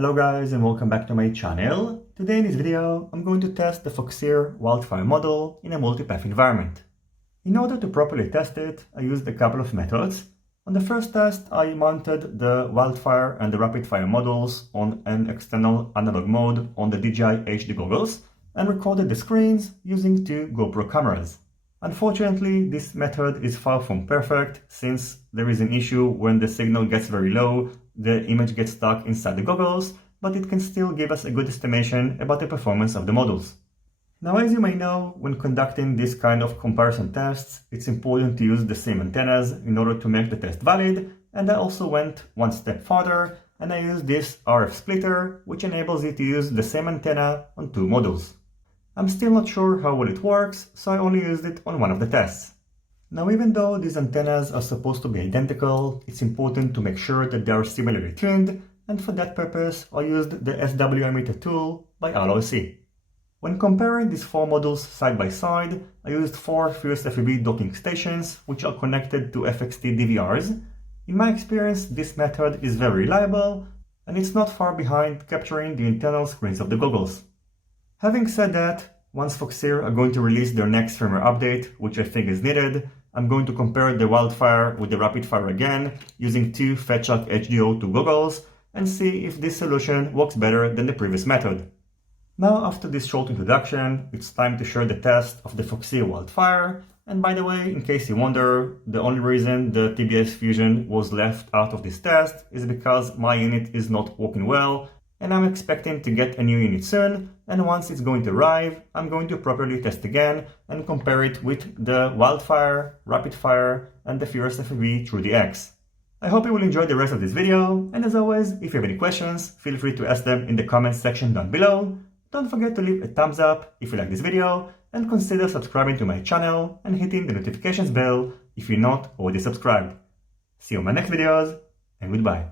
Hello guys and welcome back to my channel. Today in this video I'm going to test the Foxeer WildFIRE model in a multipath environment. In order to properly test it, I used a couple of methods. On the first test I mounted the WildFIRE and the RapidFIRE models on an external analog mode on the DJI HD goggles and recorded the screens using two GoPro cameras. Unfortunately, this method is far from perfect since there is an issue when the signal gets very low, the image gets stuck inside the goggles, but it can still give us a good estimation about the performance of the models. Now, as you may know, when conducting this kind of comparison tests, it's important to use the same antennas in order to make the test valid, and I also went one step further and I used this RF splitter, which enables you to use the same antenna on two models. I'm still not sure how well it works, so I only used it on one of the tests. Now, even though these antennas are supposed to be identical, it's important to make sure that they are similarly tuned, and for that purpose I used the SW emitter tool by RLC. When comparing these four models side by side, I used four FuriousFPV docking stations which are connected to FXT DVRs. In my experience, this method is very reliable, and it's not far behind capturing the internal screens of the goggles. Having said that, once Foxeer are going to release their next firmware update, which I think is needed, I'm going to compare the WildFIRE with the RapidFIRE again using two FetchUp HDO2 goggles and see if this solution works better than the previous method. Now, after this short introduction, it's time to share the test of the Foxeer WildFIRE. And by the way, in case you wonder, the only reason the TBS Fusion was left out of this test is because my unit is not working well, and I'm expecting to get a new unit soon, and once it's going to arrive, I'm going to properly test again and compare it with the WildFIRE, RapidFIRE, and the FuriousFPV TrueD X. I hope you will enjoy the rest of this video, and as always, if you have any questions, feel free to ask them in the comments section down below. Don't forget to leave a thumbs up if you like this video, and consider subscribing to my channel and hitting the notifications bell if you're not already subscribed. See you in my next videos, and goodbye.